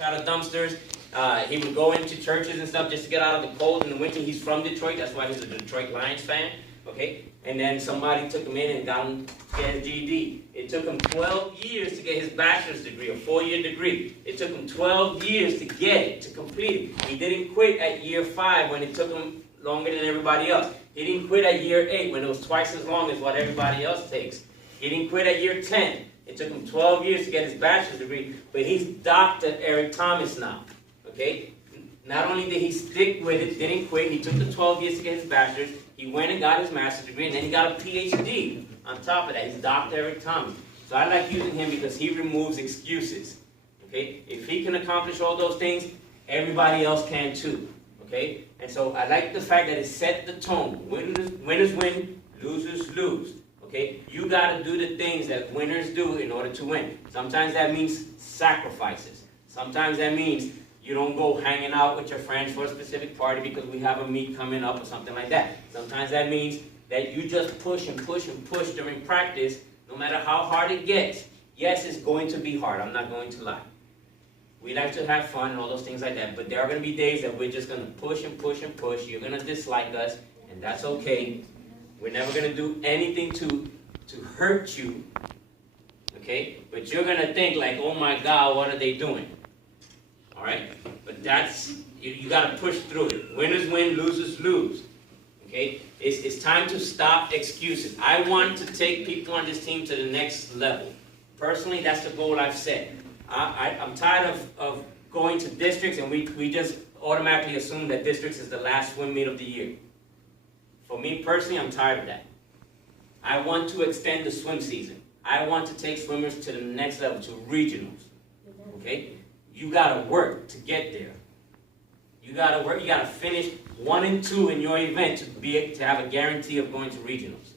out of dumpsters. He would go into churches and stuff just to get out of the cold in the winter. He's from Detroit. That's why he's a Detroit Lions fan. Okay? And then somebody took him in and got him to get his GED. It took him 12 years to get his bachelor's degree, a 4-year degree. It took him 12 years to get it, to complete it. He didn't quit at year 5 when it took him longer than everybody else. He didn't quit at year 8 when it was twice as long as what everybody else takes. He didn't quit at year 10. It took him 12 years to get his bachelor's degree, but he's Dr. Eric Thomas now. Okay? Not only did he stick with it, didn't quit, he took the 12 years to get his bachelor's, he went and got his master's degree, and then he got a PhD on top of that. He's Dr. Eric Thomas. So I like using him because he removes excuses. Okay? If he can accomplish all those things, everybody else can too. Okay? And so I like the fact that it set the tone. Winners win, losers lose. Okay? You got to do the things that winners do in order to win. Sometimes that means sacrifices. Sometimes that means you don't go hanging out with your friends for a specific party because we have a meet coming up or something like that. Sometimes that means that you just push and push and push during practice, no matter how hard it gets. Yes, it's going to be hard. I'm not going to lie. We like to have fun and all those things like that, but there are going to be days that we're just going to push and push and push. You're going to dislike us, and that's okay. We're never going to do anything to hurt you, okay? But you're going to think like, oh my God, what are they doing? All right? But that's, you got to push through it. Winners win, losers lose. Okay? It's time to stop excuses. I want to take people on this team to the next level. Personally, that's the goal I've set. I'm tired of going to districts and we just automatically assume that districts is the last swim meet of the year. For me personally, I'm tired of that. I want to extend the swim season. I want to take swimmers to the next level, to regionals. Okay? You got to work to get there. You got to work. You got to finish 1 and 2 in your event to have a guarantee of going to regionals.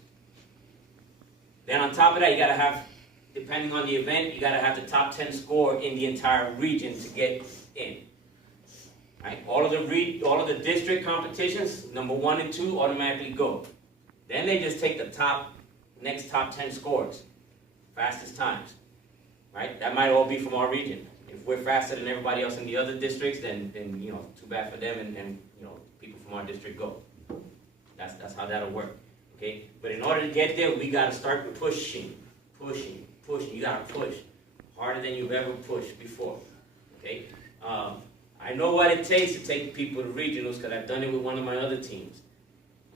Then on top of that, you got to have, depending on the event, you got to have the top 10 score in the entire region to get in. Right? All of the district competitions, number 1 and 2 automatically go. Then they just take the next top 10 scores, fastest times. Right? That might all be from our region. If we're faster than everybody else in the other districts, then you know, too bad for them, and you know, people from our district go. That's how that'll work. Okay? But in order to get there, we gotta start pushing. You gotta push harder than you've ever pushed before. Okay? I know what it takes to take people to regionals because I've done it with one of my other teams.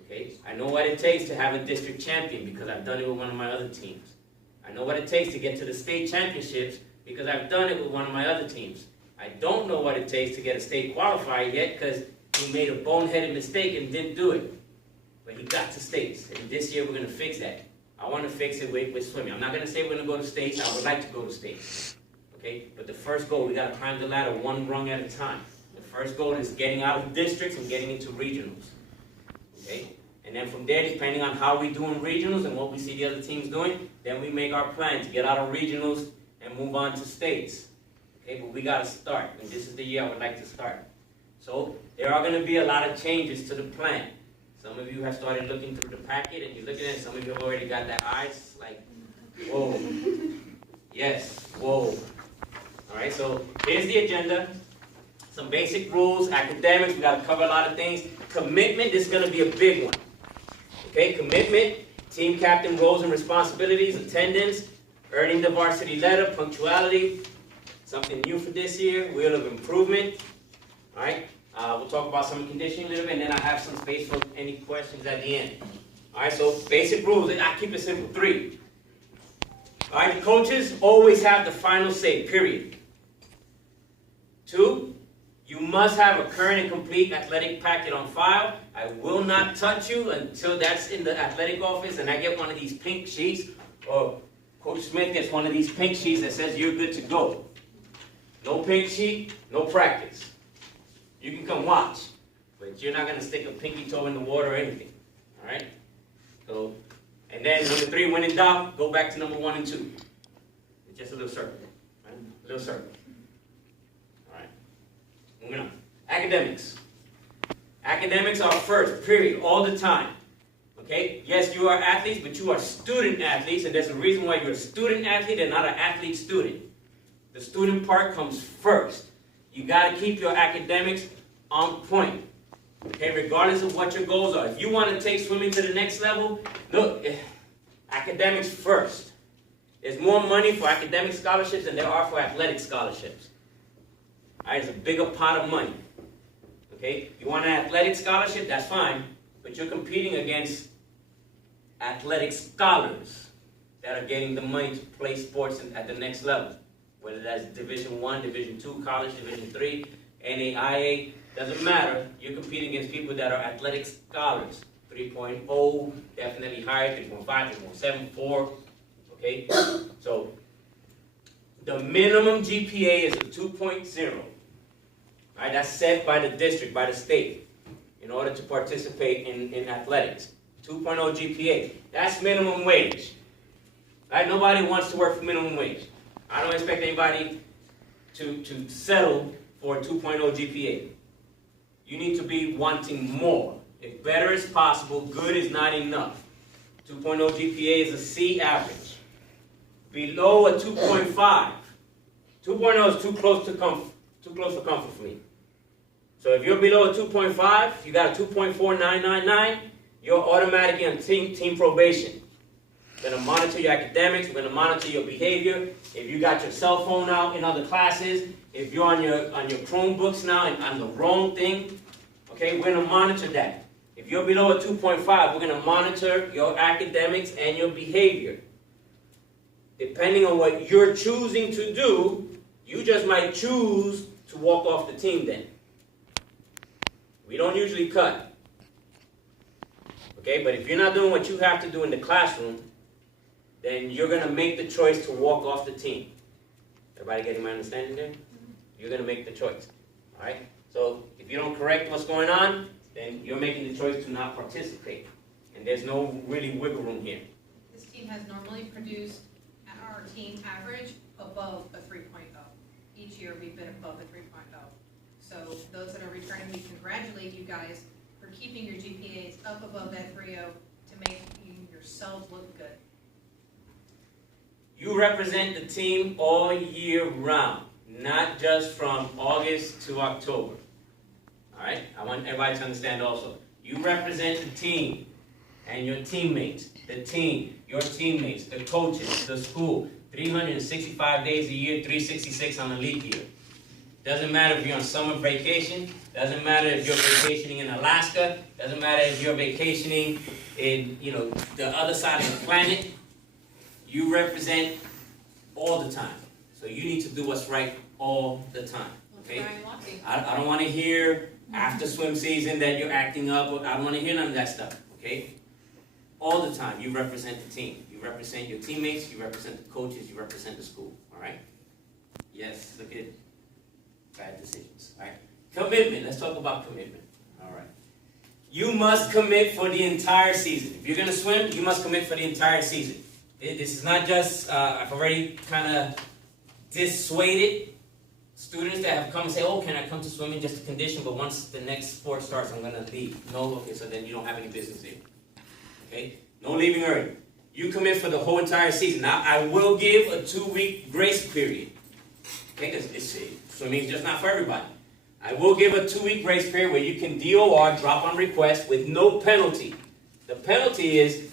Okay? I know what it takes to have a district champion because I've done it with one of my other teams. I know what it takes to get to the state championships because I've done it with one of my other teams. I don't know what it takes to get a state qualifier yet because he made a boneheaded mistake and didn't do it. But he got to states, and this year we're going to fix that. I want to fix it with swimming. I'm not going to say we're going to go to states. I would like to go to states. Okay? But the first goal, we got to climb the ladder 1 rung at a time. The first goal is getting out of districts and getting into regionals. Okay? And then from there, depending on how we do in regionals and what we see the other teams doing, then we make our plan to get out of regionals and move on to states. Okay, but we got to start, and this is the year I would like to start. So there are going to be a lot of changes to the plan. Some of you have started looking through the packet, and you're looking at it. Some of you have already got that eyes like, whoa. Yes, whoa. All right, so here's the agenda. Some basic rules, academics, we got to cover a lot of things. Commitment, this is going to be a big one. Okay, commitment, team captain roles and responsibilities, attendance, earning the varsity letter, punctuality, something new for this year, wheel of improvement. All right, we'll talk about some conditioning a little bit, and then I have some space for any questions at the end. All right, so basic rules, I keep it simple, 3. All right, the coaches always have the final say, period. 2, you must have a current and complete athletic packet on file. I will not touch you until that's in the athletic office and I get one of these pink sheets, or Coach Smith gets one of these pink sheets that says you're good to go. No pink sheet, no practice. You can come watch, but you're not going to stick a pinky toe in the water or anything. All right? So, and then number 3, when in doubt, go back to number 1 and 2. It's just a little circle. Right? A little circle. All right. Moving on. Academics. Academics are first, period, all the time. Okay? Yes, you are athletes, but you are student athletes, and there's a reason why you're a student athlete and not an athlete student. The student part comes first. You got to keep your academics on point. Okay, regardless of what your goals are. If you want to take swimming to the next level, look, academics first. There's more money for academic scholarships than there are for athletic scholarships. All right, it's a bigger pot of money. Okay, you want an athletic scholarship, that's fine, but you're competing against athletic scholars that are getting the money to play sports at the next level. Whether that's Division I, Division II, college, Division III, NAIA, doesn't matter. You're competing against people that are athletic scholars. 3.0, definitely higher, 3.5, 3.7, 4. Okay? So, the minimum GPA is a 2.0. Right? That's set by the district, by the state, in order to participate in athletics. 2.0 GPA. That's minimum wage. Right? Nobody wants to work for minimum wage. I don't expect anybody to settle for a 2.0 GPA. You need to be wanting more. If better is possible, good is not enough. 2.0 GPA is a C average. Below a 2.5. 2.0 is too close for comfort for me. So if you're below a 2.5, you got a 2.4999, you're automatically on team probation. We're going to monitor your academics, we're going to monitor your behavior. If you got your cell phone out in other classes, if you're on your Chromebooks now and on the wrong thing, okay, we're going to monitor that. If you're below a 2.5, we're going to monitor your academics and your behavior. Depending on what you're choosing to do, you just might choose to walk off the team then. We don't usually cut. Okay, but if you're not doing what you have to do in the classroom, then you're going to make the choice to walk off the team. Everybody getting my understanding there? You're going to make the choice. All right? So if you don't correct what's going on, then you're making the choice to not participate. And there's no really wiggle room here. This team has normally produced our team average above a 3.0. Each year we've been above a 3.0. So those that are returning, we congratulate you guys for keeping your GPAs up above that 3.0 to make yourselves look good. You represent the team all year round, not just from August to October. All right? I want everybody to understand also. You represent the team and your teammates, the team, your teammates, the coaches, the school, 365 days a year, 366 on a leap year. Doesn't matter if you're on summer vacation, doesn't matter if you're vacationing in Alaska, doesn't matter if you're vacationing in, the other side of the planet. You represent all the time. So you need to do what's right all the time. Okay? I don't want to hear after swim season that you're acting up. I don't want to hear none of that stuff. Okay? All the time, you represent the team. You represent your teammates, you represent the coaches, you represent the school. All right? Yes, look at bad decisions. All right? Commitment. Let's talk about commitment. All right. You must commit for the entire season. If you're going to swim, you must commit for the entire season. This is not just, I've already kind of dissuaded students that have come and say, oh, can I come to swimming just to condition, but once the next sport starts, I'm going to leave. No, okay, so then you don't have any business there. Okay? No leaving early. You commit for the whole entire season. Now, I will give a 2-week grace period. Okay, because swimming is just not for everybody. I will give a 2-week grace period where you can DOR, drop on request, with no penalty. The penalty is,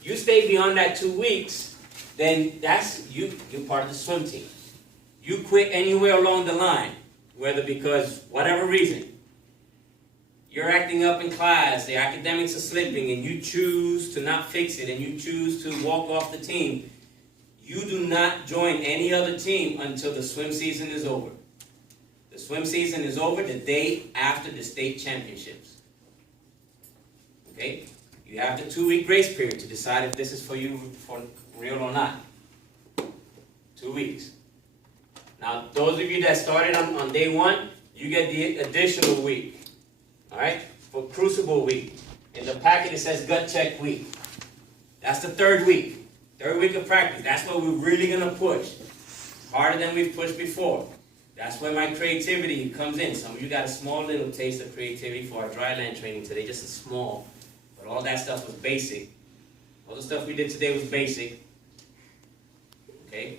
you stay beyond that 2 weeks, then that's you're part of the swim team. You quit anywhere along the line, whether because whatever reason, you're acting up in class, the academics are slipping, and you choose to not fix it, and you choose to walk off the team, you do not join any other team until the swim season is over. The swim season is over the day after the state championships. Okay? You have the 2-week grace period to decide if this is for you for real or not. 2 weeks. Now, those of you that started on day 1, you get the additional week. All right? For Crucible week. In the packet, it says Gut Check week. That's the 3rd week. 3rd week of practice. That's where we're really going to push. Harder than we've pushed before. That's where my creativity comes in. Some of you got a small little taste of creativity for our dry land training today. Just a small. But all that stuff was basic. All the stuff we did today was basic. Okay?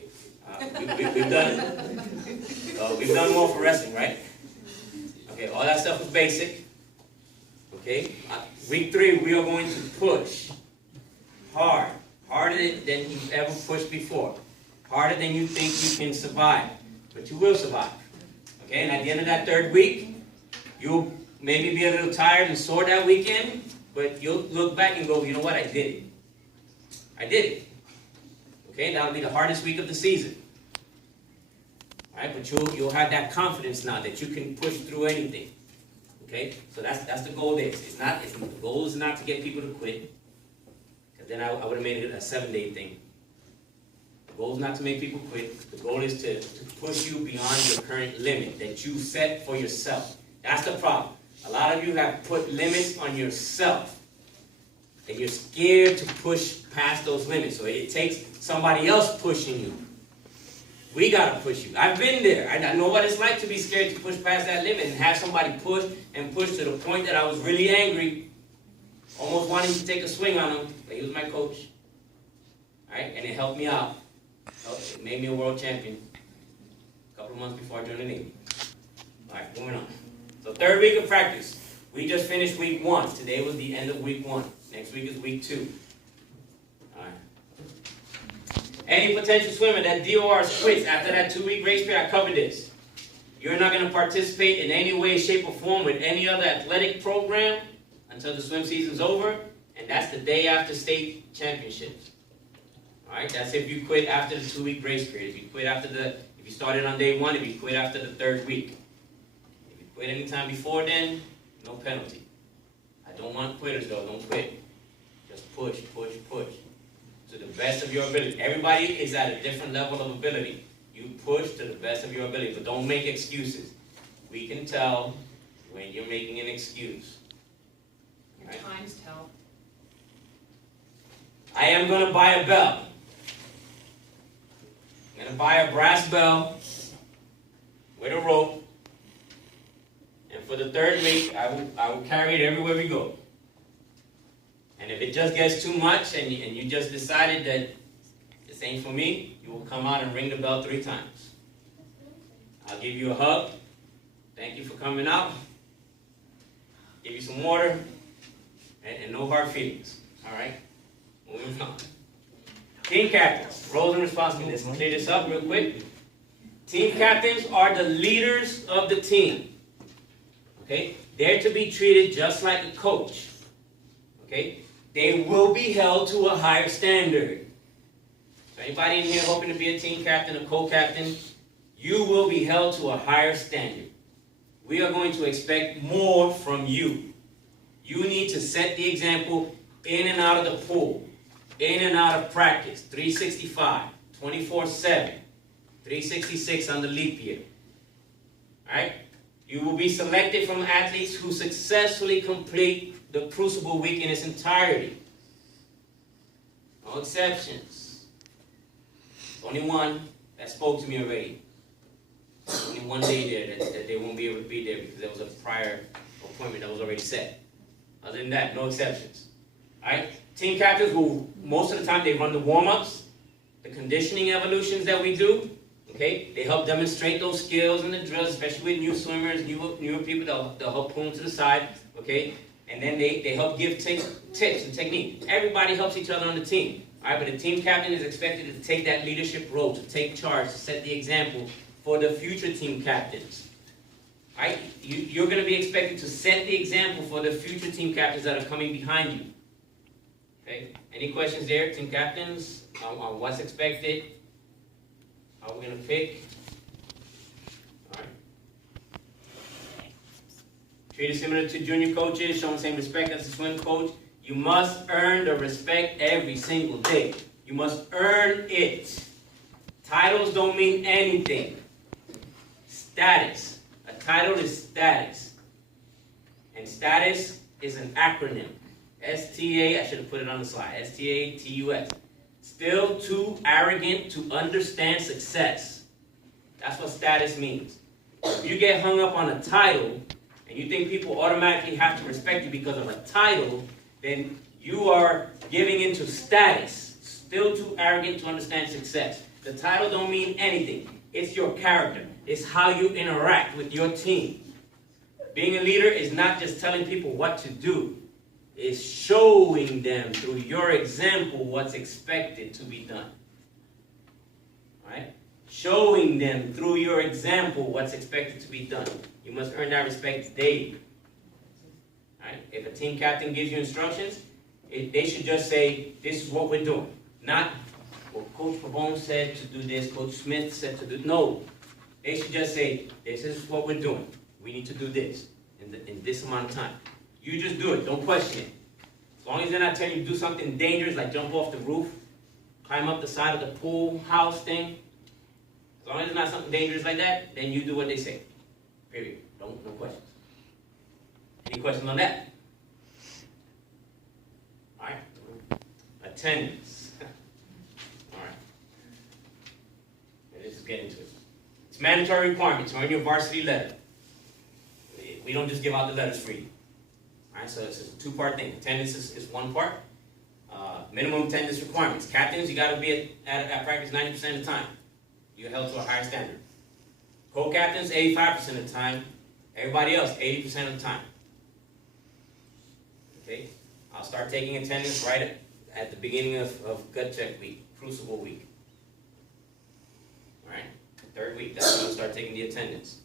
We've done it. We've done more for wrestling, right? Okay, all that stuff was basic. Okay, week 3, we are going to push hard. Harder than you've ever pushed before. Harder than you think you can survive. But you will survive. Okay, and at the end of that 3rd week, you'll maybe be a little tired and sore that weekend, but you'll look back and go, you know what, I did it. I did it. Okay, that'll be the hardest week of the season. All right, but you'll have that confidence now that you can push through anything. Okay, so that's the goal there. The goal is not to get people to quit, because then I would have made it a 7-day thing. The goal is not to make people quit. The goal is to push you beyond your current limit that you set for yourself. That's the problem. A lot of you have put limits on yourself, and you're scared to push past those limits. So it takes somebody else pushing you. We got to push you. I've been there. I know what it's like to be scared to push past that limit and have somebody push and push to the point that I was really angry, almost wanting to take a swing on him, but he was my coach. All right, and it helped me out. It made me a world champion a couple of months before I joined the Navy. All right, moving on. So 3rd week of practice. We just finished week 1. Today was the end of week 1. Next week is week 2. All right. Any potential swimmer that DORs quits after that 2-week grace period, I covered this. You're not going to participate in any way, shape, or form with any other athletic program until the swim season's over, and that's the day after state championships. All right, that's if you quit after the 2-week grace period. If you started on day 1, if you quit after the 3rd week. If you quit anytime before then, no penalty. I don't want quitters though, don't quit. Just push, push, push. To the best of your ability. Everybody is at a different level of ability. You push to the best of your ability, but don't make excuses. We can tell when you're making an excuse. Your times tell. I am going to buy a bell. I'm going to buy a brass bell with a rope. And for the 3rd week, I will carry it everywhere we go. And if it just gets too much and you just decided that this ain't for me, you will come out and ring the bell 3 times. I'll give you a hug. Thank you for coming out. Give you some water. And no hard feelings. All right? Moving on. Team captains. Roles and responsibilities. Let's clear this up real quick. Team captains are the leaders of the team. Okay? They're to be treated just like a coach. Okay? They will be held to a higher standard. So anybody in here hoping to be a team captain, a co-captain, you will be held to a higher standard. We are going to expect more from you. You need to set the example in and out of the pool, in and out of practice, 365, 24/7, 366 on the leap year. All right? You will be selected from athletes who successfully complete the Crucible Week in its entirety. No exceptions. Only one that spoke to me already. Only one day there that they won't be able to be there because there was a prior appointment that was already set. Other than that, no exceptions. Alright? Team captains will, most of the time, they run the warm-ups, the conditioning evolutions that we do. Okay? They help demonstrate those skills and the drills, especially with new swimmers, newer people, they'll help pull them to the side. Okay? And then they help give tips and technique. Everybody helps each other on the team. All right, but the team captain is expected to take that leadership role, to take charge, to set the example for the future team captains. All right, you're going to be expected to set the example for the future team captains that are coming behind you. Okay, any questions there, team captains, on what's expected? How we're going to pick? All right. Treated similar to junior coaches, show the same respect as a swim coach. You must earn the respect every single day. You must earn it. Titles don't mean anything. Status. A title is status. And status is an acronym. STA, I should have put it on the slide. STATUS. Still too arrogant to understand success. That's what status means. If you get hung up on a title, and you think people automatically have to respect you because of a title, then you are giving into status. Still too arrogant to understand success. The title don't mean anything. It's your character. It's how you interact with your team. Being a leader is not just telling people what to do. It's showing them through your example what's expected to be done. Right? Showing them through your example what's expected to be done. You must earn that respect daily. Right? If a team captain gives you instructions, they should just say, this is what we're doing. Not, well, Coach Pabon said to do this, Coach Smith said to do. No. They should just say, this is what we're doing. We need to do this in this amount of time. You just do it. Don't question it. As long as they're not telling you to do something dangerous, like jump off the roof, climb up the side of the pool house thing. As long as it's not something dangerous like that, then you do what they say. Period. No questions. Any questions on that? All right. Attendance. All right. Let's just get into it. It's mandatory requirements. Earn your varsity letter. We don't just give out the letters free. All right, so it's a two-part thing. Attendance is one part. Minimum attendance requirements. Captains, you got to be at practice 90% of the time. You're held to a higher standard. Co-captains, 85% of the time. Everybody else, 80% of the time. Okay? I'll start taking attendance right at the beginning of gut check week, crucible week. All right? Third week, that's when I'll start taking the attendance.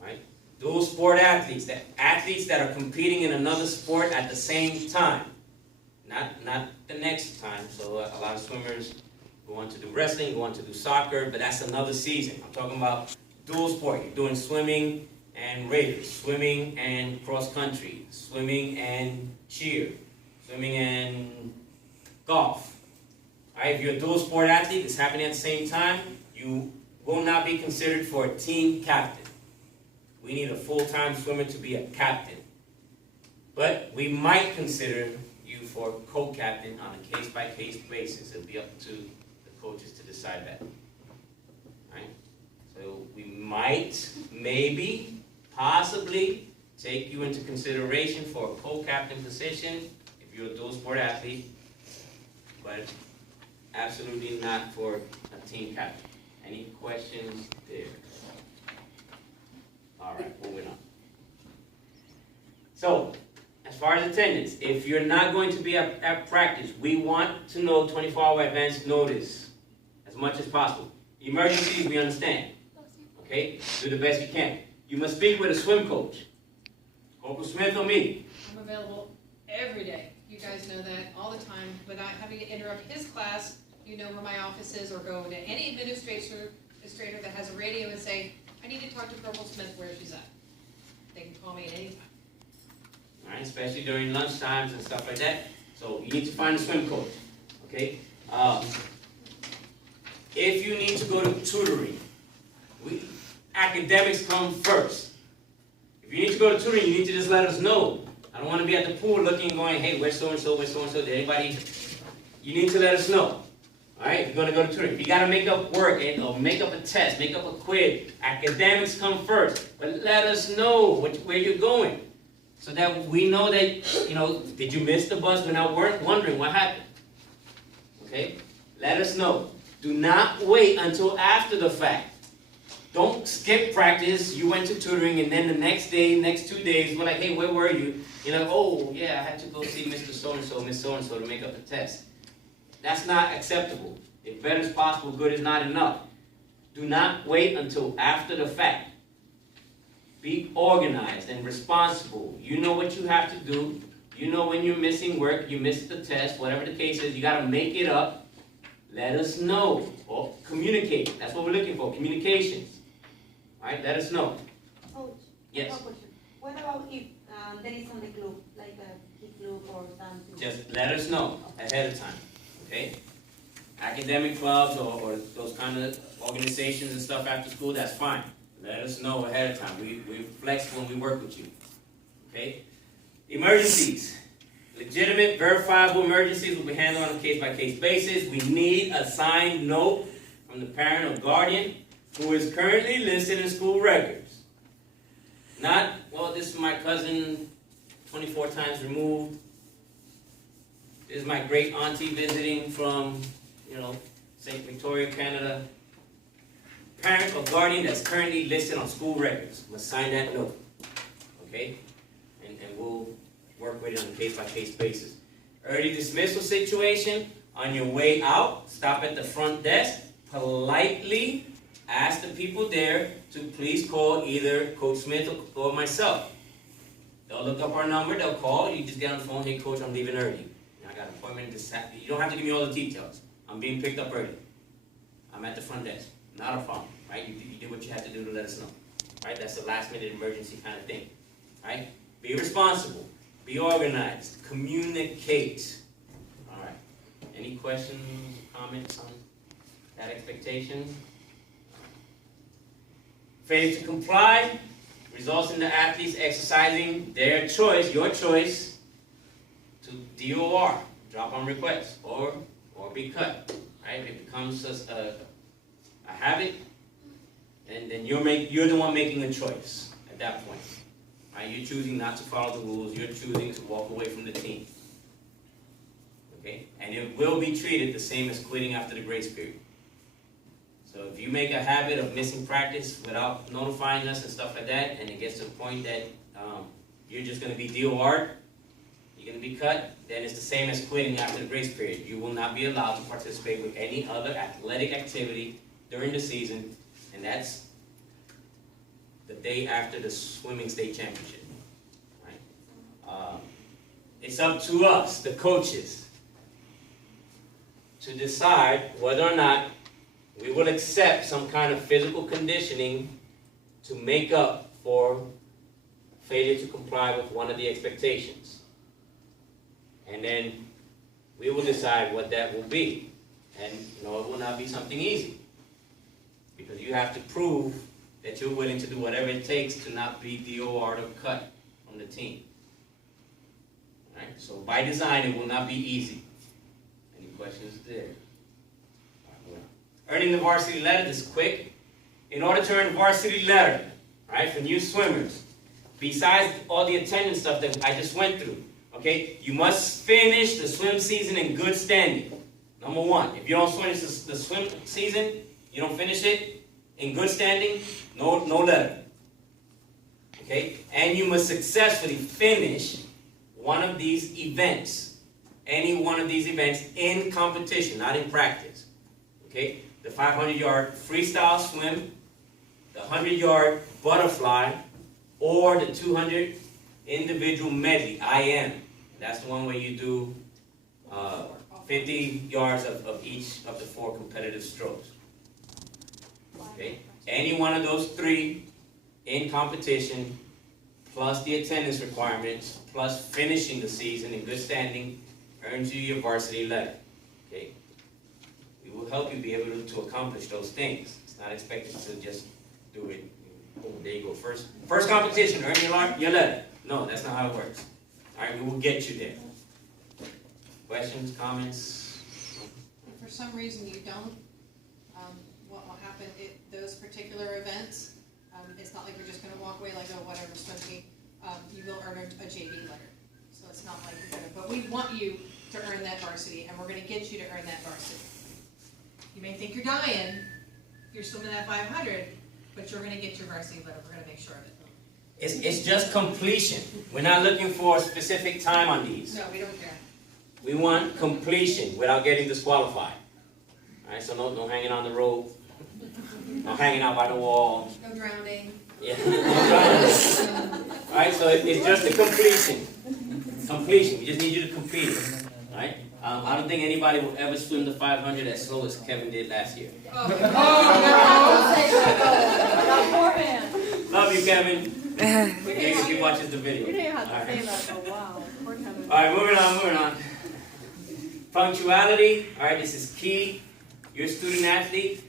All right? Dual sport athletes, athletes that are competing in another sport at the same time. Not the next time. So a lot of swimmers go on to do wrestling, go on to do soccer, but that's another season. I'm talking about dual sport. You're doing swimming and raiders, swimming and cross country, swimming and cheer, swimming and golf. All right, if you're a dual sport athlete, it's happening at the same time, you will not be considered for a team captain. We need a full-time swimmer to be a captain. But we might consider you for co-captain on a case-by-case basis. It'll be up to the coaches to decide that. Right? So we might, maybe, possibly take you into consideration for a co-captain position if you're a dual sport athlete, but absolutely not for a team captain. Any questions there? All right, moving on. So, as far as attendance, if you're not going to be at practice, we want to know 24-hour advance notice as much as possible. Emergencies, we understand. Okay? Do the best you can. You must speak with a swim coach. Corporal Smith or me. I'm available every day. You guys know that all the time. Without having to interrupt his class, you know where my office is, or go to any administrator that has a radio and say, I need to talk to Corporal Smith where she's at. They can call me at any time. All right, especially during lunch times and stuff like that. So you need to find a swim coach. Okay? If you need to go to tutoring, academics come first. If you need to go to tutoring, you need to just let us know. I don't want to be at the pool looking and going, hey, where's so-and-so, where's so-and-so, did anybody? You need to let us know. All right, if you're going to go to tutoring. If you got to make up work or make up a test, make up a quiz, academics come first. But let us know where you're going so that we know that, did you miss the bus? We're not wondering what happened. Okay? Let us know. Do not wait until after the fact. Don't skip practice. You went to tutoring, and then the next day, next 2 days, we're like, hey, where were you? You're like, oh, yeah, I had to go see Mr. So-and-so, Miss So-and-so to make up a test. That's not acceptable. If better is possible, good is not enough. Do not wait until after the fact. Be organized and responsible. You know what you have to do. You know when you're missing work, you missed the test, whatever the case is, you got to make it up. Let us know. Or communicate. That's what we're looking for, communications. All right, let us know. Coach, yes. What about if there is on the club, like a kid club or something? Just let us know ahead of time. Okay? Academic clubs or those kind of organizations and stuff after school, that's fine. Let us know ahead of time. We're flexible when we work with you. Okay? Emergencies. Legitimate, verifiable emergencies will be handled on a case-by-case basis. We need a signed note from the parent or guardian who is currently listed in school records. Not, well, this is my cousin 24 times removed. This is my great auntie visiting from, St. Victoria, Canada. parent or guardian that's currently listed on school records must sign that note, okay? And we'll work with it on a case-by-case basis. Early dismissal situation, on your way out, stop at the front desk, politely ask the people there to please call either Coach Smith or myself. They'll look up our number, they'll call, you just get on the phone, hey coach, I'm leaving early. I got an appointment this Saturday. You don't have to give me all the details. I'm being picked up early. I'm at the front desk. Not a problem, right? You did what you had to do to let us know, right? That's the last minute emergency kind of thing, right? Be responsible, be organized, communicate. All right. Any questions, comments on that expectation? Failure to comply results in the athletes exercising their choice, your choice, to DOR, drop on request, or be cut. Right? If it becomes a habit, and then you're the one making a choice at that point. Right? You're choosing not to follow the rules. You're choosing to walk away from the team. Okay? And it will be treated the same as quitting after the grace period. So if you make a habit of missing practice without notifying us and stuff like that, and it gets to a point that you're just going to be DOR'd, you're going to be cut, then it's the same as quitting after the grace period. You will not be allowed to participate with any other athletic activity during the season, and that's the day after the swimming state championship. Right? It's up to us, the coaches, to decide whether or not we will accept some kind of physical conditioning to make up for failure to comply with one of the expectations. And then we will decide what that will be. And it will not be something easy. Because you have to prove that you're willing to do whatever it takes to not be DOR'd or cut from the team. All right? So by design, it will not be easy. Any questions there? Earning the varsity letter, this is quick. In order to earn the varsity letter, right, for new swimmers, besides all the attendance stuff that I just went through, okay, you must finish the swim season in good standing. Number one, if you don't finish the swim season, you don't finish it in good standing, no letter. Okay, and you must successfully finish one of these events, any one of these events in competition, not in practice. Okay. The 500-yard freestyle swim, the 100-yard butterfly, or the 200 individual medley, IM. That's the one where you do 50 yards of each of the 4 competitive strokes. Okay? Any one of those 3 in competition, plus the attendance requirements, plus finishing the season in good standing, earns you your varsity letter. Okay? We will help you be able to accomplish those things. It's not expected to just do it. Oh, there you go. First competition, earn your letter. No, that's not how it works. All right, we will get you there. Questions, comments? If for some reason you don't, what will happen, those particular events, it's not like you're just going to walk away like, oh, whatever, swim team. You will earn a JV letter. So it's not like you're going to, but we want you to earn that varsity, and we're going to get you to earn that varsity. You may think you're dying, you're swimming that 500, but you're going to get your varsity letter. We're going to make sure of it. It's just completion. We're not looking for a specific time on these. No, we don't care. We want completion without getting disqualified. All right, so no hanging on the rope, no hanging out by the wall. No drowning. Yeah. All right, so it's just a completion. Completion. We just need you to complete it. All right. I don't think anybody will ever swim the 500 as slow as Kevin did last year. Oh, Beforehand. Love you, Kevin. If he watches the video. You didn't have to All say right. that for a while. Poor Kevin. All right, moving on. Punctuality. All right, this is key. You're a student athlete.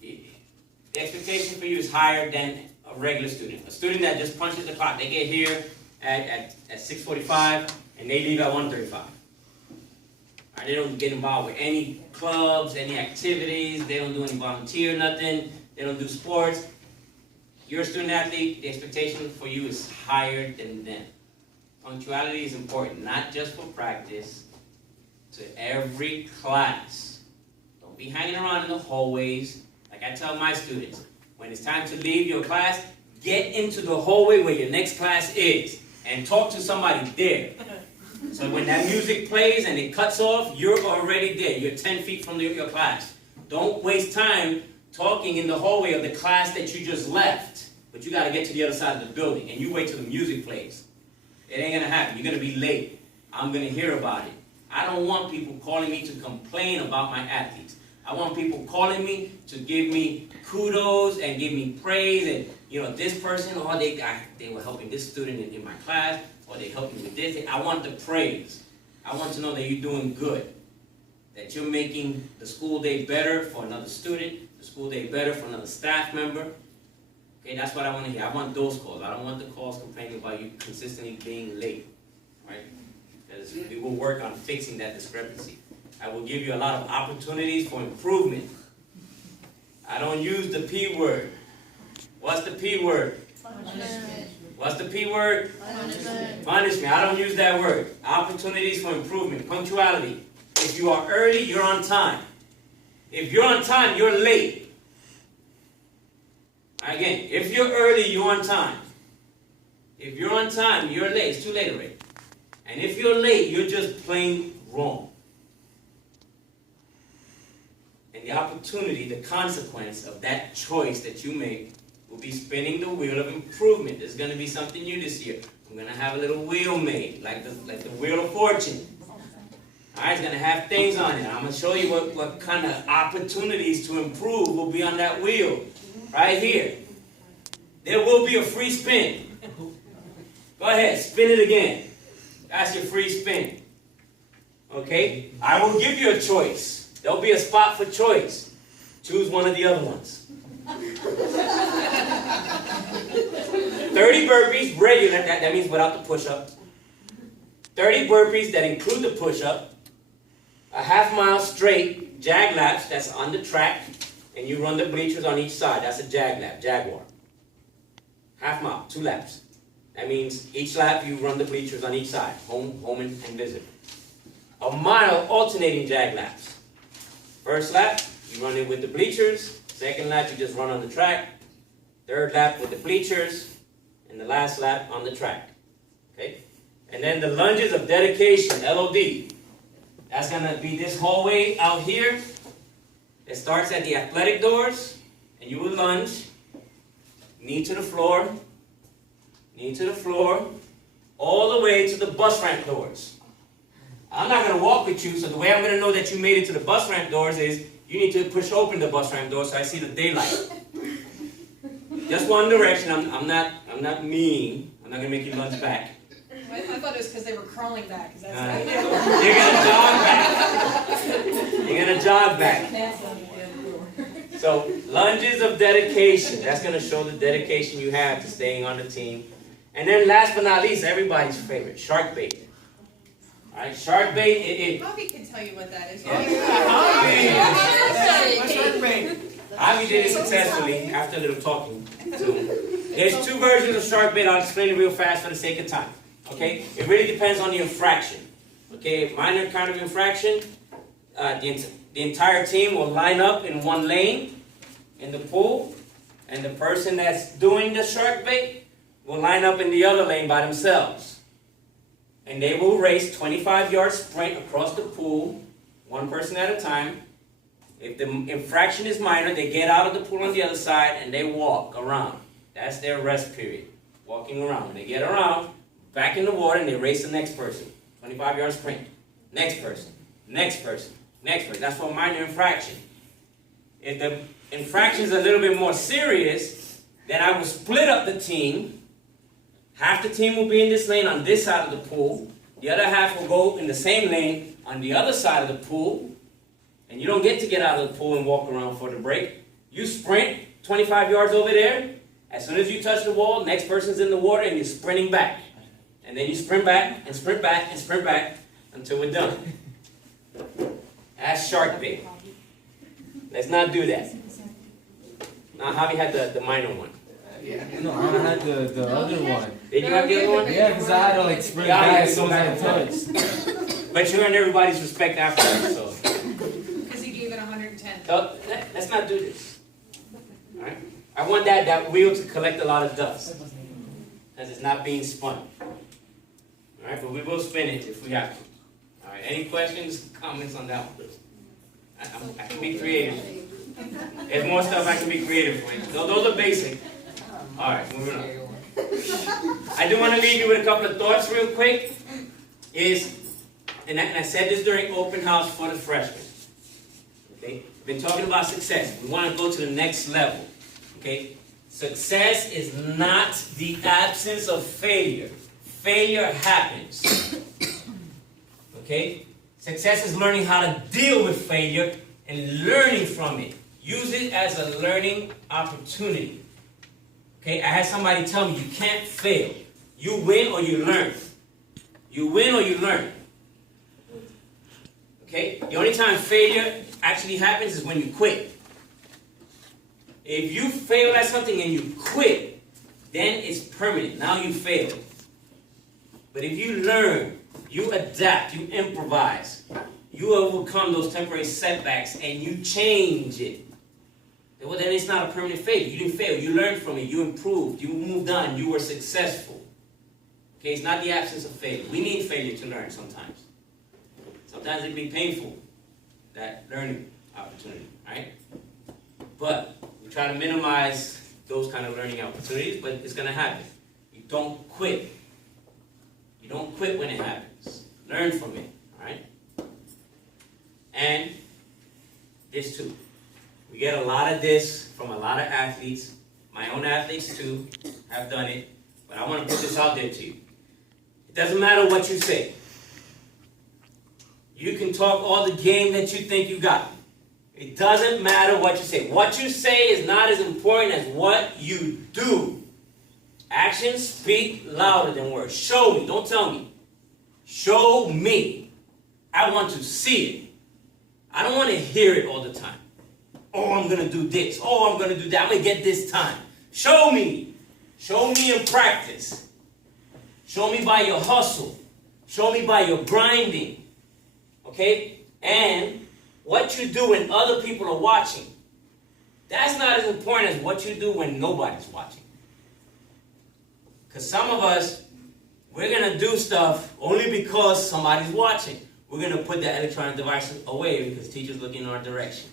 The expectation for you is higher than a regular student. A student that just punches the clock. They get here at 6:45 and they leave at 1:35. They don't get involved with any clubs, any activities. They don't do any volunteer, nothing. They don't do sports. You're a student athlete. The expectation for you is higher than them. Punctuality is important, not just for practice, to every class. Don't be hanging around in the hallways. Like I tell my students, when it's time to leave your class, get into the hallway where your next class is and talk to somebody there. So when that music plays and it cuts off, you're already there. You're 10 feet from your class. Don't waste time talking in the hallway of the class that you just left. But you got to get to the other side of the building, and you wait till the music plays. It ain't going to happen. You're going to be late. I'm going to hear about it. I don't want people calling me to complain about my athletes. I want people calling me to give me kudos and give me praise. And, you know, this person, oh, they were helping this student in my class, or they helped me with this. I want the praise. I want to know that you're doing good, that you're making the school day better for another student, the school day better for another staff member. Okay, that's what I want to hear. I want those calls. I don't want the calls complaining about you consistently being late, right? Because we will work on fixing that discrepancy. I will give you a lot of opportunities for improvement. I don't use the P word. What's the P word? Punishment. What's the P word? Punishment. Punishment. I don't use that word. Opportunities for improvement. Punctuality. If you are early, you're on time. If you're on time, you're late. Again, if you're early, you're on time. If you're on time, you're late. It's too late already. And if you're late, you're just plain wrong. And the opportunity, the consequence of that choice that you make will be spinning the wheel of improvement. There's going to be something new this year. I'm going to have a little wheel made, like the Wheel of Fortune. All right, it's going to have things on it. I'm going to show you what kind of opportunities to improve will be on that wheel. Right here. There will be a free spin. Go ahead, spin it again. That's your free spin. Okay? I will give you a choice. There'll be a spot for choice. Choose one of the other ones. 30 burpees, regular, that means without the push-up. 30 burpees that include the push-up. A half-mile straight jag laps, that's on the track, and you run the bleachers on each side. That's a jag lap, Jaguar. Half mile, 2 laps. That means each lap you run the bleachers on each side, home and visit. A mile alternating jag laps. First lap, you run it with the bleachers. Second lap, you just run on the track. Third lap with the bleachers. And the last lap on the track. Okay? And then the lunges of dedication, LOD. That's going to be this hallway out here. It starts at the athletic doors, and you will lunge, knee to the floor, all the way to the bus ramp doors. I'm not going to walk with you, so the way I'm going to know that you made it to the bus ramp doors is you need to push open the bus ramp doors so I see the daylight. Just one direction. I'm not mean. I'm not going to make you lunge back. I thought it was because they were crawling back. You're going to jog back. So, lunges of dedication. That's going to show the dedication you have to staying on the team. And then last but not least, everybody's favorite, shark bait. All right, shark bait. Bobby can tell you what that is. Javi did it successfully after a little talking to him. There's 2 versions of shark bait. I'll explain it real fast for the sake of time. Okay? It really depends on the infraction. Okay? Minor kind of infraction, the entire team will line up in one lane in the pool, and the person that's doing the shark bait will line up in the other lane by themselves. And they will race 25-yard sprint across the pool, one person at a time. If the infraction is minor, they get out of the pool on the other side and they walk around. That's their rest period, walking around. They get around, back in the water, and they race the next person. 25-yard sprint. Next person, next person, next person. That's for minor infraction. If the infraction is a little bit more serious, then I will split up the team. Half the team will be in this lane on this side of the pool. The other half will go in the same lane on the other side of the pool. And you don't get to get out of the pool and walk around for the break. You sprint 25 yards over there. As soon as you touch the wall, next person's in the water and you're sprinting back. And then you sprint back and sprint back and sprint back until we're done. That's shark bait. Let's not do that. Now, Javi had the minor one. No, I had the other one. Did you have the other one? Yeah, because I had to like sprint back so I touched. But you earned everybody's respect after that, so. Because he gave it 110. So let's not do this. I want that wheel to collect a lot of dust, because it's not being spun. All right, but we will spin it if we have to. All right, any questions, comments on that one? I can be creative. There's more stuff I can be creative with. Those are basic. All right, moving on. I do want to leave you with a couple of thoughts real quick. And I said this during open house for the freshmen. Okay, we've been talking about success. We want to go to the next level. Okay, success is not the absence of failure. Failure happens. Okay, success is learning how to deal with failure and learning from it. Use it as a learning opportunity. Okay, I had somebody tell me you can't fail. You win or you learn. You win or you learn. Okay, the only time failure actually happens is when you quit. If you fail at something and you quit, then it's permanent. Now you failed. But if you learn, you adapt, you improvise, you overcome those temporary setbacks and you change it, well, then it's not a permanent failure. You didn't fail. You learned from it. You improved. You moved on. You were successful. Okay, it's not the absence of failure. We need failure to learn sometimes. Sometimes it can be painful, that learning opportunity, right? But we try to minimize those kind of learning opportunities, but it's going to happen. You don't quit. You don't quit when it happens. Learn from it, all right? And this too. We get a lot of this from a lot of athletes. My own athletes too have done it. But I want to put this out there to you. It doesn't matter what you say. You can talk all the game that you think you got. It doesn't matter what you say. What you say is not as important as what you do. Actions speak louder than words. Show me. Don't tell me. Show me. I want to see it. I don't want to hear it all the time. Oh, I'm going to do this. Oh, I'm going to do that. I'm going to get this time. Show me. Show me in practice. Show me by your hustle. Show me by your grinding. Okay? And what you do when other people are watching. That's not as important as what you do when nobody's watching. Because some of us, we're going to do stuff only because somebody's watching. We're going to put the electronic devices away because teacher's looking in our direction.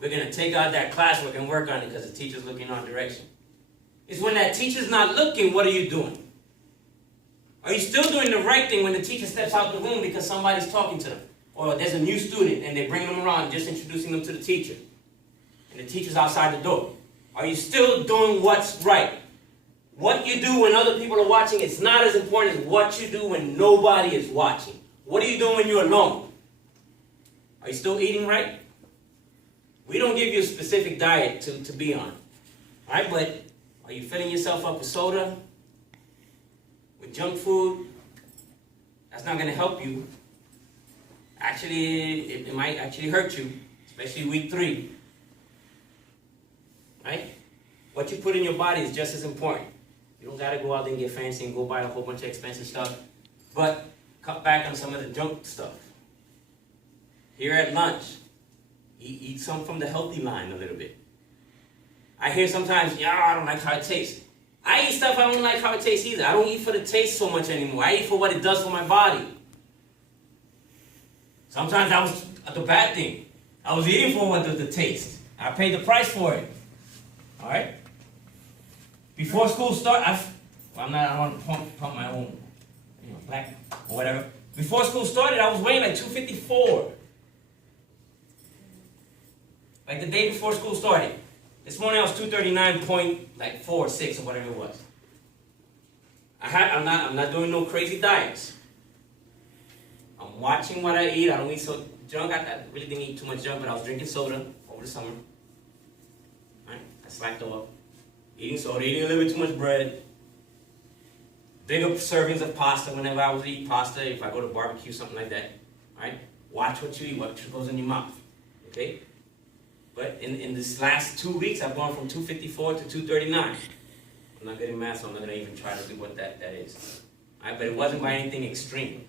We're going to take out that classwork and work on it because the teacher's looking in our direction. It's when that teacher's not looking, what are you doing? Are you still doing the right thing when the teacher steps out the room because somebody's talking to them? Or there's a new student and they bring them around just introducing them to the teacher. And the teacher's outside the door. Are you still doing what's right? What you do when other people are watching is not as important as what you do when nobody is watching. What are you doing when you're alone? Are you still eating right? We don't give you a specific diet to be on. All right, but are you filling yourself up with soda? With junk food? That's not going to help you. Actually, it might actually hurt you, especially week 3. Right? What you put in your body is just as important. You don't got to go out there and get fancy and go buy a whole bunch of expensive stuff. But cut back on some of the junk stuff. Here at lunch, eat some from the healthy line a little bit. I hear sometimes, yeah, I don't like how it tastes. I eat stuff I don't like how it tastes either. I don't eat for the taste so much anymore. I eat for what it does for my body. Sometimes that was the bad thing. I was eating for what the taste. I paid the price for it. All right? Before school started, I don't want to pump my own, black or whatever. Before school started, I was weighing like 254. Like the day before school started. This morning I was 239.4 or 6 or whatever it was. I'm not doing no crazy diets. I'm watching what I eat. I don't eat so junk. I really didn't eat too much junk, but I was drinking soda over the summer. Right? I slacked off. Eating soda, eating a little bit too much bread. Bigger servings of pasta whenever I was eating pasta, if I go to barbecue, something like that. Right? Watch what you eat, what goes in your mouth. Okay? But in this last 2 weeks, I've gone from 254 to 239. I'm not good at math, so I'm not going to even try to do what that is. Right? But it wasn't by anything extreme.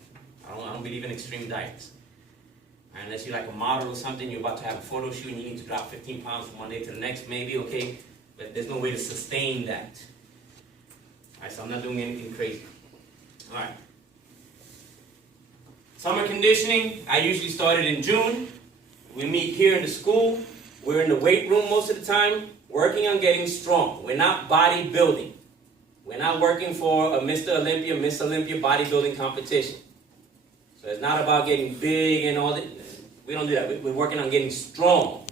I don't believe in extreme diets. Unless you're like a model or something, you're about to have a photo shoot and you need to drop 15 pounds from one day to the next, maybe, okay? But there's no way to sustain that. Alright, so I'm not doing anything crazy. Alright. Summer conditioning, I usually start it in June. We meet here in the school. We're in the weight room most of the time, working on getting strong. We're not bodybuilding. We're not working for a Mr. Olympia, Miss Olympia bodybuilding competition. So it's not about getting big and all that. We don't do that. We're working on getting strong.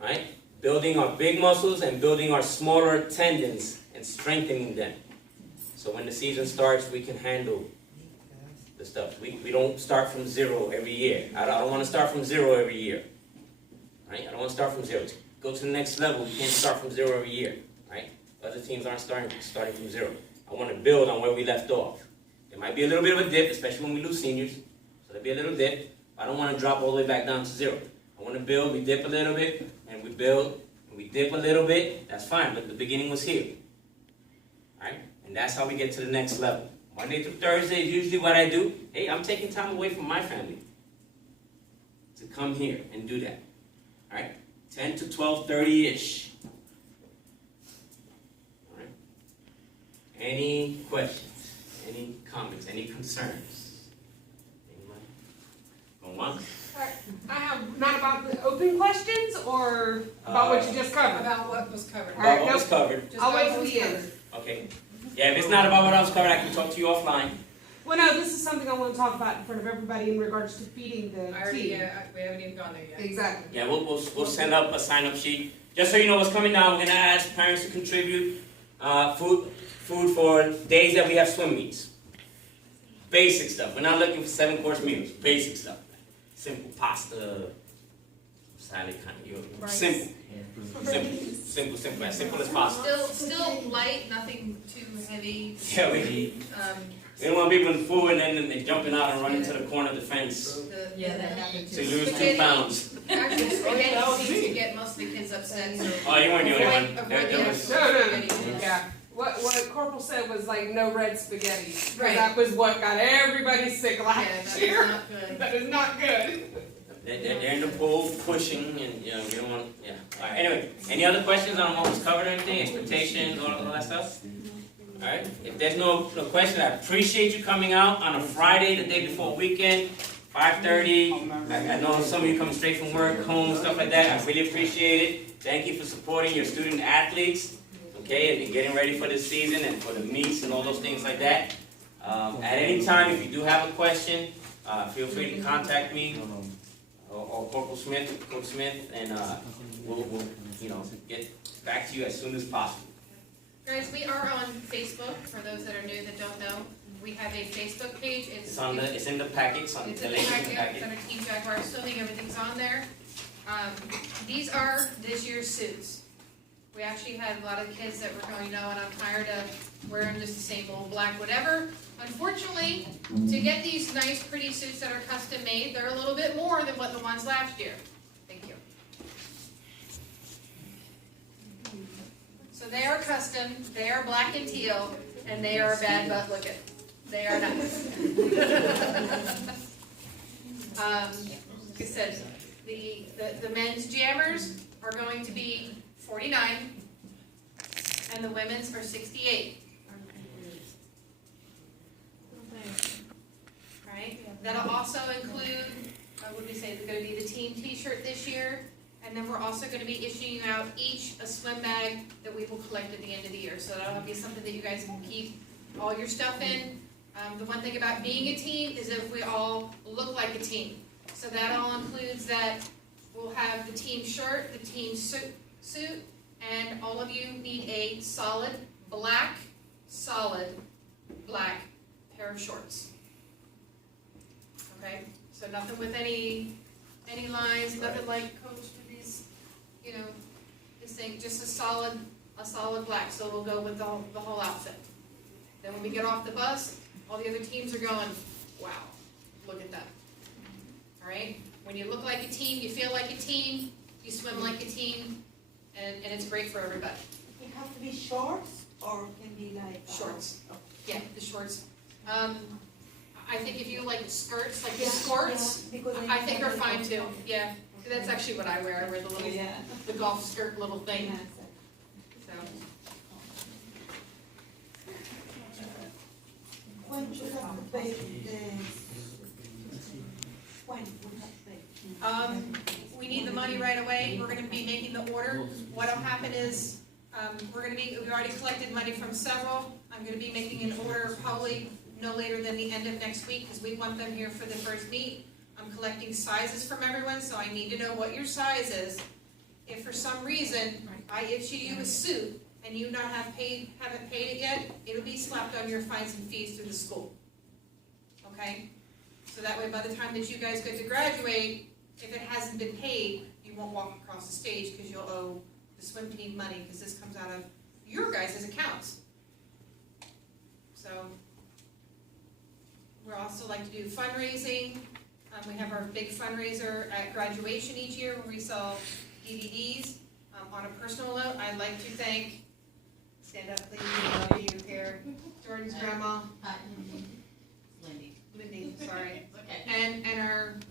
Right? Building our big muscles and building our smaller tendons and strengthening them. So when the season starts, we can handle the stuff. We don't start from zero every year. I don't want to start from zero every year. Right? I don't want to start from zero. To go to the next level, we can't start from zero every year. Right? Other teams aren't starting from zero. I want to build on where we left off. There might be a little bit of a dip, especially when we lose seniors. So there'll be a little dip. I don't want to drop all the way back down to zero. I want to build, we dip a little bit, and we build, and we dip a little bit. That's fine, but the beginning was here. Right? And that's how we get to the next level. Monday through Thursday is usually what I do. Hey, I'm taking time away from my family to come here and do that. All right? 10 to 12:30-ish. All right? Any questions? Any comments? Any concerns? Anyone? Going once? I have not about the open questions or about what you just covered. About what was covered. All right, About what was covered. Just I'll about wait what for was the covered. end. Okay. Yeah, if it's not about what I was covered, I can talk to you offline. Well, no, this is something I want to talk about in front of everybody in regards to feeding the I already, team. we haven't even gone there yet. Exactly. Yeah, we'll send up a sign-up sheet. Just so you know what's coming down, we're going to ask parents to contribute food for days that we have swim meets. Basic stuff. We're not looking for 7-course meals. Basic stuff. Simple pasta, salad kind of. Simple. Simple. As simple as possible. Still light, nothing too heavy. Yeah, we don't want people in the food and then they're jumping out and running to the corner of the fence Yeah, that happened to lose 2 pounds. Actually, spaghetti seems to get most of the kids upset, so. Oh, you weren't the only one. Avoid There the was. actual No. spaghetti. Yeah. What Corporal said was like no red spaghetti. 'Cause Right. That was what got everybody sick Yeah, last that year. is not good. That is not good. They're in the pool pushing, and you know you don't want. Yeah. All right. Anyway, any other questions on what was covered? Or anything? Expectations, all that stuff. All right. If there's no question, I appreciate you coming out on a Friday, the day before weekend, 5:30. I know some of you coming straight from work, home, stuff like that. I really appreciate it. Thank you for supporting your student athletes. Okay, and getting ready for the season and for the meets and all those things like that. At any time, if you do have a question, feel free to contact me or Corporal Smith, Coach Smith, and we'll get back to you as soon as possible. Guys, we are on Facebook, for those that are new that don't know. We have a Facebook page. It's in the packet. It's in the packet, it's under Team Jaguar, assuming everything's on there. These are this year's suits. We actually had a lot of kids that were going, no, and I'm tired of wearing just the same old black whatever. Unfortunately, to get these nice, pretty suits that are custom made, they're a little bit more than what the ones last year. Thank you. So they are custom, they are black and teal, and they are bad butt looking. They are nice. Like I said, the men's jammers are going to be 49, and the women's are 68. Right? That'll also include, what would we say, it's going to be the team t-shirt this year, and then we're also going to be issuing out each a swim bag that we will collect at the end of the year. So that'll be something that you guys can keep all your stuff in. The one thing about being a team is if we all look like a team. So that all includes that we'll have the team shirt, the team suit, and all of you need a solid black pair of shorts. Okay, so nothing with any lines, nothing like Coach with these, this thing, just a solid black. So we'll go with the whole outfit. Then when we get off the bus, all the other teams are going, wow, look at that. All right, when you look like a team, you feel like a team, you swim like a team. And it's great for everybody. It have to be shorts or can be like Shorts. Oh. Yeah, the shorts. I think if you like skirts, like the Yeah, skirts, yeah, because I think are fine too, yeah. That's actually what I wear, I wear the little, Yeah. the golf skirt little thing, Yeah, so. when you have to pay when we have to pay? We need the money right away, we're gonna be making the order. What'll happen is, we've already collected money from several. I'm gonna be making an order probably no later than the end of next week, because we want them here for the first meet. I'm collecting sizes from everyone, so I need to know what your size is. If for some reason I issue you a suit and you haven't paid it yet, it'll be slapped on your fines and fees through the school. Okay? So that way, by the time that you guys get to graduate, if it hasn't been paid, you won't walk across the stage because you'll owe the swim team money, because this comes out of your guys' accounts. So, we also like to do fundraising. We have our big fundraiser at graduation each year where we sell DVDs. On a personal note, I'd like to thank, stand up please, I love you here, Jordan's grandma, Lindy, sorry. Okay. And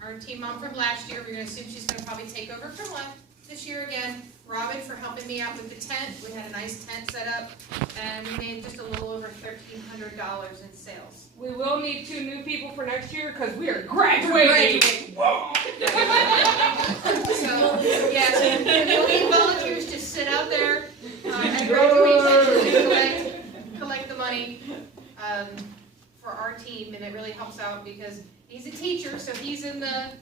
our team mom from last year, we're gonna assume she's gonna probably take over for one this year again. Robin for helping me out with the tent. We had a nice tent set up, and we made just a little over $1,300 in sales. We will need 2 new people for next year, because we are graduating. Whoa. So, yes, we'll need volunteers to sit out there at graduation and collect the money for our team, and it really helps out because he's a teacher, so he's in there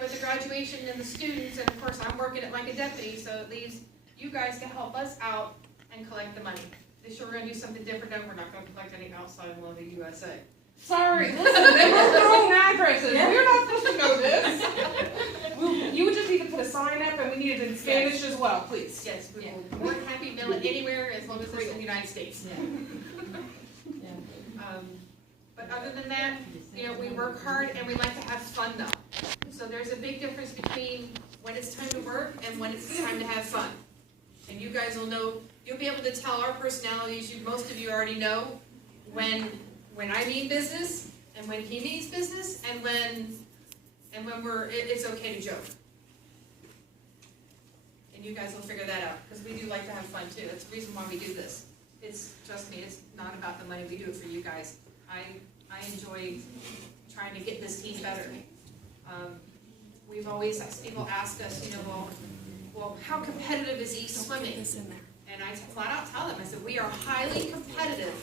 with the graduation and the students, and of course I'm working it like a deputy, so it leaves you guys to help us out and collect the money. This year we're gonna do something different, though. We're not gonna collect any outside of the USA. Sorry, listen, they wrote their own addresses. We're not supposed to know this. You would just need to put a sign up, and we need it in Spanish as well, please. Yes, we will. We're happy to mail it anywhere as long as it's in the United States. But other than that, we work hard and we like to have fun though. So there's a big difference between when it's time to work and when it's time to have fun. And you guys will know, you'll be able to tell our personalities, most of you already know, when I mean business and when he means business and when it's okay to joke. And you guys will figure that out, because we do like to have fun too. That's the reason why we do this. Trust me, it's not about the money, we do it for you guys. I enjoy trying to get this team better. We've always, people ask us, well, how competitive is East Swimming? And I flat out tell them, I said, we are highly competitive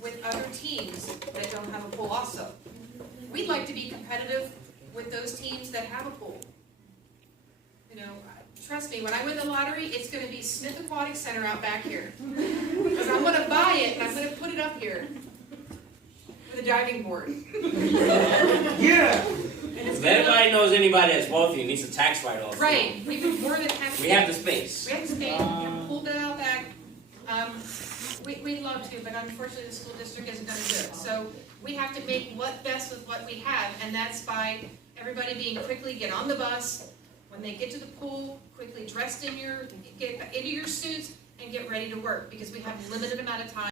with other teams that don't have a pool also. We'd like to be competitive with those teams that have a pool. Trust me, when I win the lottery, it's gonna be Smith Aquatic Center out back here. Because I'm gonna buy it and I'm gonna put it up here. The diving board. Yeah. If anybody knows anybody that's wealthy and needs a tax write-off. Right, we can more than have. We have the space. We have the space, we have pulled it out back. We'd love to, but unfortunately the school district isn't gonna do it. So we have to make what best with what we have, and that's by everybody being get on the bus. When they get to the pool, quickly dressed get into your suits and get ready to work, because we have a limited amount of time.